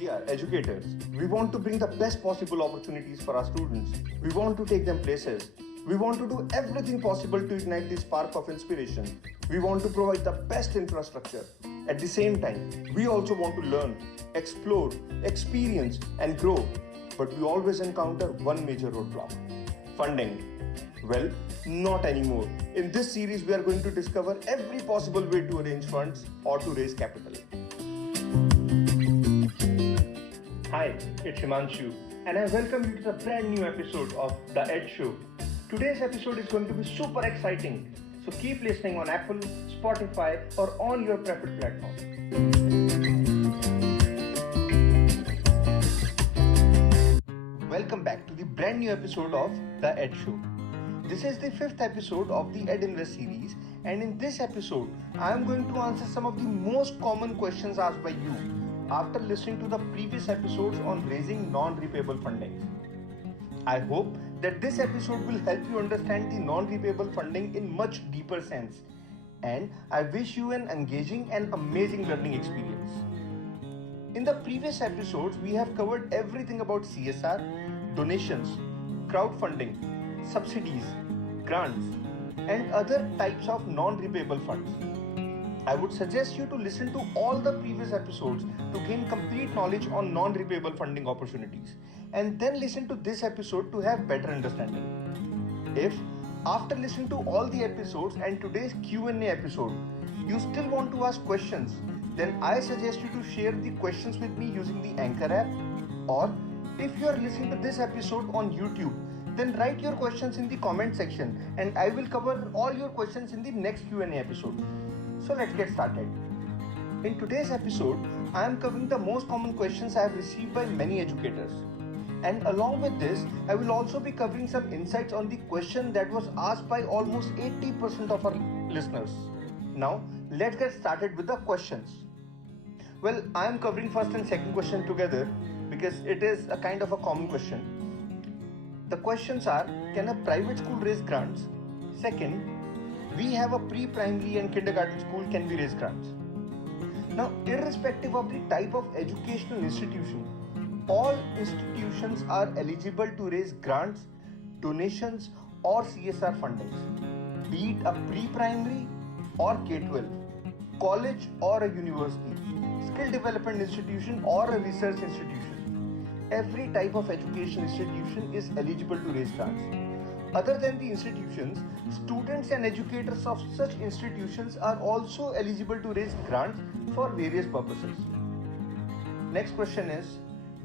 We are educators. We want to bring the best possible opportunities for our students. We want to take them places. We want to do everything possible to ignite the spark of inspiration. We want to provide the best infrastructure. At the same time, we also want to learn, explore, experience, and grow. But we always encounter one major roadblock: funding. Well, not anymore. In this series, we are going to discover every possible way to arrange funds or to raise capital. Hi, it's Himannshu, and I welcome you to the brand new episode of The TEDS Show. Today's episode is going to be super exciting, so keep listening on Apple, Spotify, or on your preferred platform. Welcome back to the brand new episode of The TEDS Show. This is the 5th episode of the EdInvest series, and in this episode, I am going to answer some of the most common questions asked by you after listening to the previous episodes on raising non-repayable funding. I hope that this episode will help you understand the non-repayable funding in much deeper sense, and I wish you an engaging and amazing learning experience. In the previous episodes, we have covered everything about CSR, donations, crowdfunding, subsidies, grants, and other types of non-repayable funds. I would suggest you to listen to all the previous episodes to gain complete knowledge on non-repayable funding opportunities, and then listen to this episode to have better understanding. If, after listening to all the episodes and today's Q&A episode, you still want to ask questions, then I suggest you to share the questions with me using the Anchor app, or if you are listening to this episode on YouTube, then write your questions in the comment section and I will cover all your questions in the next Q&A episode. So let's get started. In today's episode, I am covering the most common questions I have received by many educators. And along with this, I will also be covering some insights on the question that was asked by almost 80% of our listeners. Now, let's get started with the questions. Well, I am covering first and second question together because it is a kind of a common question. The questions are: can a private school raise grants? Second, we have a pre-primary and kindergarten school, can we raise grants? Now, irrespective of the type of educational institution, all institutions are eligible to raise grants, donations, or CSR fundings, be it a pre-primary or K-12, college or a university, skill development institution or a research institution. Every type of education institution is eligible to raise grants. Other than the institutions, students and educators of such institutions are also eligible to raise grants for various purposes. Next question is: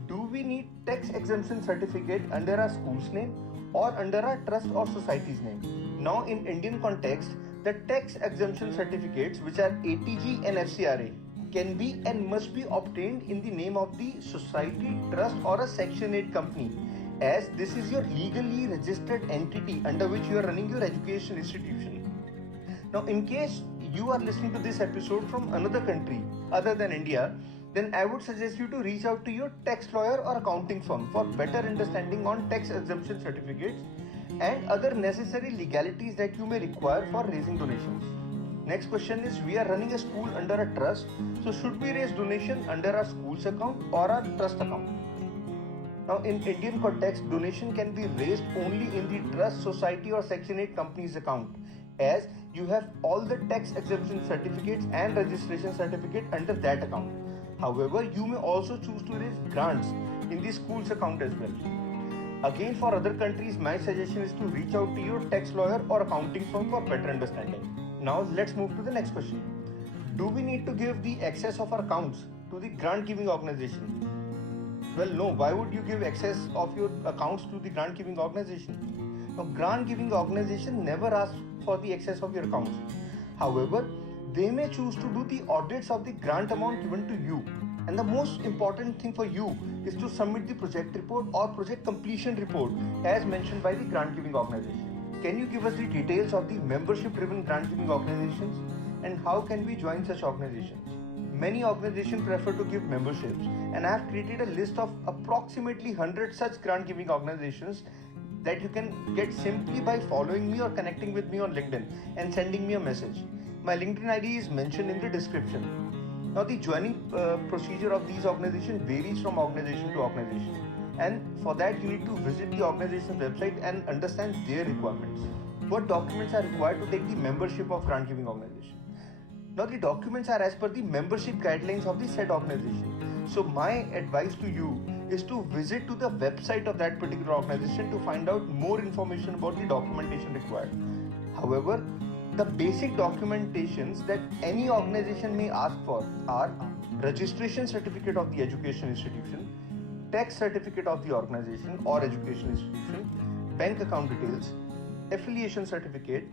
do we need tax exemption certificate under our school's name or under our trust or society's name? Now, in Indian context, the tax exemption certificates, which are ATG and FCRA, can be and must be obtained in the name of the society, trust, or a Section 8 company, as this is your legally registered entity under which you are running your education institution. Now, in case you are listening to this episode from another country other than India, then I would suggest you to reach out to your tax lawyer or accounting firm for better understanding on tax exemption certificates and other necessary legalities that you may require for raising donations. Next question is: we are running a school under a trust, so should we raise donation under our school's account or our trust account? Now, in Indian context, donation can be raised only in the trust, society, or Section 8 company's account, as you have all the tax exemption certificates and registration certificate under that account. However, you may also choose to raise grants in the school's account as well. Again, for other countries, my suggestion is to reach out to your tax lawyer or accounting firm for better understanding. Now, let's move to the next question. Do we need to give the access of our accounts to the grant giving organization? Well, no. Why would you give access of your accounts to the grant giving organization? Now, grant giving organization never asks for the access of your accounts. However, they may choose to do the audits of the grant amount given to you. And the most important thing for you is to submit the project report or project completion report as mentioned by the grant giving organization. Can you give us the details of the membership driven grant giving organizations and how can we join such organizations? Many organizations prefer to give memberships, and I have created a list of approximately 100 such grant giving organizations that you can get simply by following me or connecting with me on LinkedIn and sending me a message. My LinkedIn ID is mentioned in the description. Now, the joining procedure of these organizations varies from organization to organization, and for that you need to visit the organization's website and understand their requirements. What documents are required to take the membership of grant giving organization? Now, the documents are as per the membership guidelines of the said organization. So my advice to you is to visit to the website of that particular organization to find out more information about the documentation required. However, the basic documentations that any organization may ask for are registration certificate of the education institution, tax certificate of the organization or education institution, bank account details, affiliation certificate,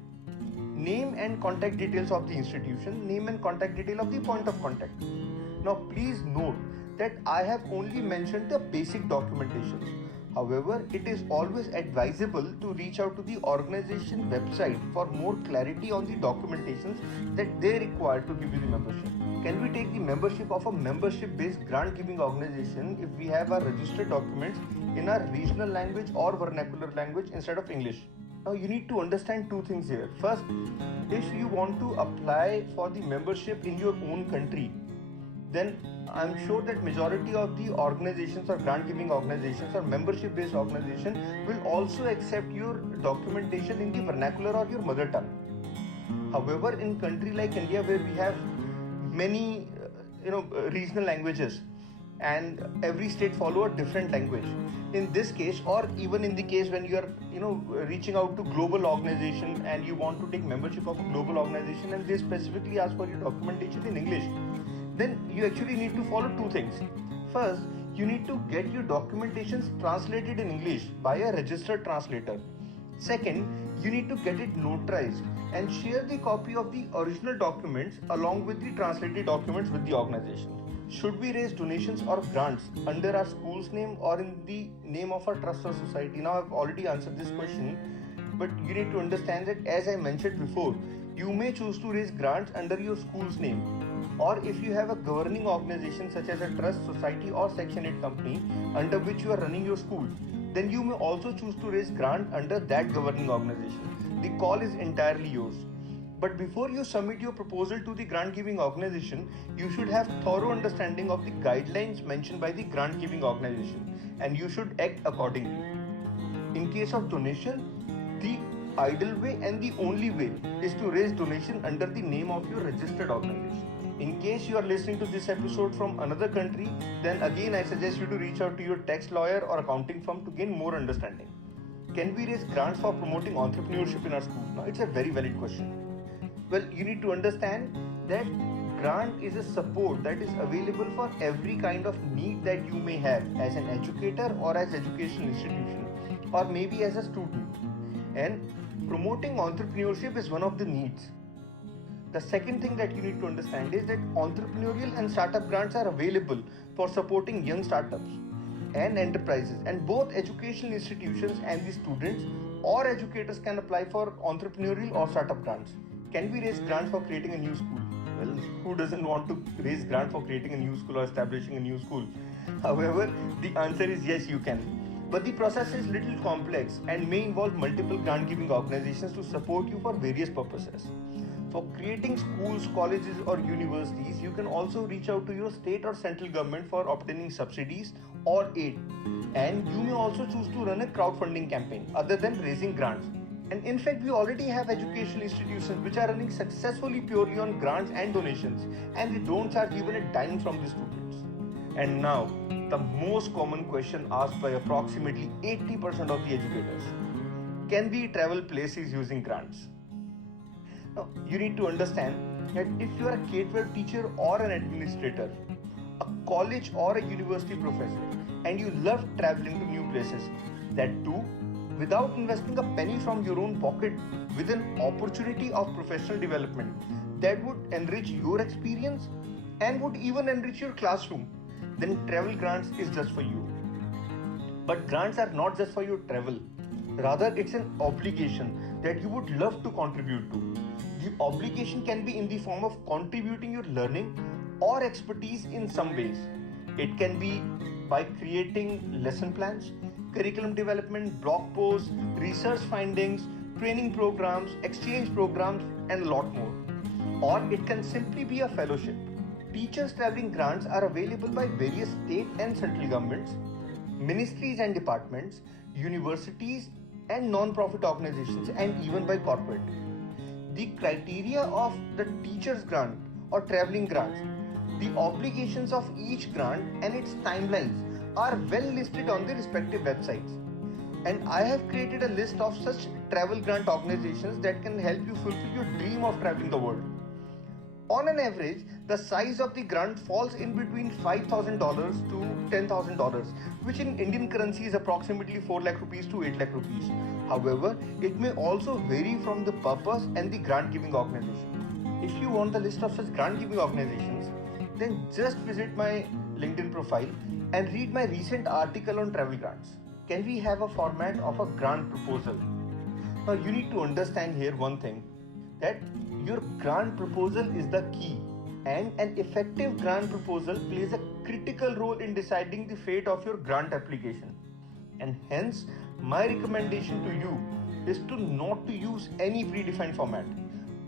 name and contact details of the institution, name and contact detail of the point of contact. Now please note that I have only mentioned the basic documentations. However, it is always advisable to reach out to the organization website for more clarity on the documentations that they require to give you the membership. Can we take the membership of a membership-based grant-giving organization if we have our registered documents in our regional language or vernacular language instead of English? Now you need to understand two things here. First, if you want to apply for the membership in your own country, then I'm sure that majority of the organizations or grant giving organizations or membership based organizations will also accept your documentation in the vernacular or your mother tongue. However, in country like India where we have many regional languages and every state follow a different language, in this case or even in the case when you are reaching out to global organization and you want to take membership of a global organization and they specifically ask for your documentation in English, then you actually need to follow two things. First, you need to get your documentations translated in English by a registered translator. Second, you need to get it notarized and share the copy of the original documents along with the translated documents with the organization. Should we raise donations or grants under our school's name or in the name of our trust or society? Now I've already answered this question, but you need to understand that as I mentioned before, you may choose to raise grants under your school's name, or if you have a governing organization such as a trust, society or section 8 company under which you are running your school, then you may also choose to raise grant under that governing organization. The call is entirely yours. But before you submit your proposal to the grant giving organization, you should have thorough understanding of the guidelines mentioned by the grant giving organization and you should act accordingly. In case of donation, the ideal way and the only way is to raise donation under the name of your registered organization. In case you are listening to this episode from another country, then again I suggest you to reach out to your tax lawyer or accounting firm to gain more understanding. Can we raise grants for promoting entrepreneurship in our school? Now it's a very valid question. Well, you need to understand that grant is a support that is available for every kind of need that you may have as an educator or as educational institution or maybe as a student. And promoting entrepreneurship is one of the needs. The second thing that you need to understand is that entrepreneurial and startup grants are available for supporting young startups and enterprises, and both educational institutions and the students or educators can apply for entrepreneurial or startup grants. Can we raise grants for creating a new school? Well, who doesn't want to raise grant for creating a new school or establishing a new school? However, the answer is yes, you can. But the process is little complex and may involve multiple grant giving organizations to support you for various purposes. For creating schools, colleges or universities, you can also reach out to your state or central government for obtaining subsidies or aid. And you may also choose to run a crowdfunding campaign other than raising grants. And in fact, we already have educational institutions which are running successfully purely on grants and donations, and they don't charge even a dime from the students. And now, the most common question asked by approximately 80% of the educators. Can we travel places using grants? Now, you need to understand that if you are a K-12 teacher or an administrator, a college or a university professor, and you love traveling to new places, that too without investing a penny from your own pocket, with an opportunity of professional development that would enrich your experience and would even enrich your classroom, then travel grants is just for you. But grants are not just for your travel. Rather, it's an obligation that you would love to contribute to. The obligation can be in the form of contributing your learning or expertise in some ways. It can be by creating lesson plans, curriculum development, blog posts, research findings, training programs, exchange programs, and a lot more. Or it can simply be a fellowship. Teachers traveling grants are available by various state and central governments, ministries and departments, universities and non-profit organizations, and even by corporate. The criteria of the teacher's grant or traveling grants, the obligations of each grant and its timelines are well listed on the respective websites. And I have created a list of such travel grant organizations that can help you fulfill your dream of traveling the world. On an average, the size of the grant falls in between $5,000 to $10,000, which in Indian currency is approximately 4 lakh rupees to 8 lakh rupees. However, it may also vary from the purpose and the grant giving organization. If you want the list of such grant giving organizations, then just visit my LinkedIn profile and read my recent article on travel grants. Can we have a format of a grant proposal? Now you need to understand here one thing, that your grant proposal is the key, and an effective grant proposal plays a critical role in deciding the fate of your grant application. And hence, my recommendation to you is to not to use any predefined format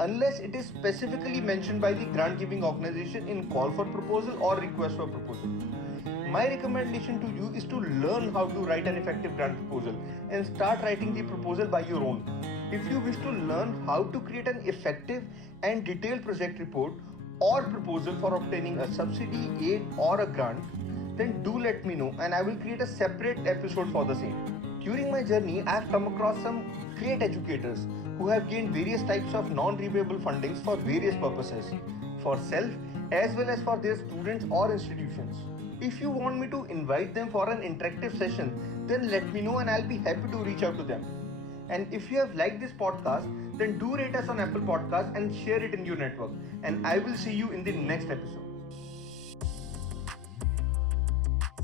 unless it is specifically mentioned by the grant giving organization in call for proposal or request for proposal. My recommendation to you is to learn how to write an effective grant proposal and start writing the proposal by your own. If you wish to learn how to create an effective and detailed project report or proposal for obtaining a subsidy, aid or a grant, then do let me know and I will create a separate episode for the same. During my journey, I have come across some great educators who have gained various types of non-repayable fundings for various purposes, for self as well as for their students or institutions. If you want me to invite them for an interactive session, then let me know and I'll be happy to reach out to them. And if you have liked this podcast, then do rate us on Apple Podcasts and share it in your network. And I will see you in the next episode.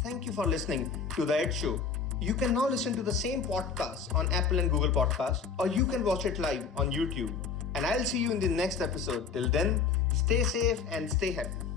Thank you for listening to The ED Show. You can now listen to the same podcast on Apple and Google Podcasts, or you can watch it live on YouTube. And I'll see you in the next episode. Till then, stay safe and stay happy.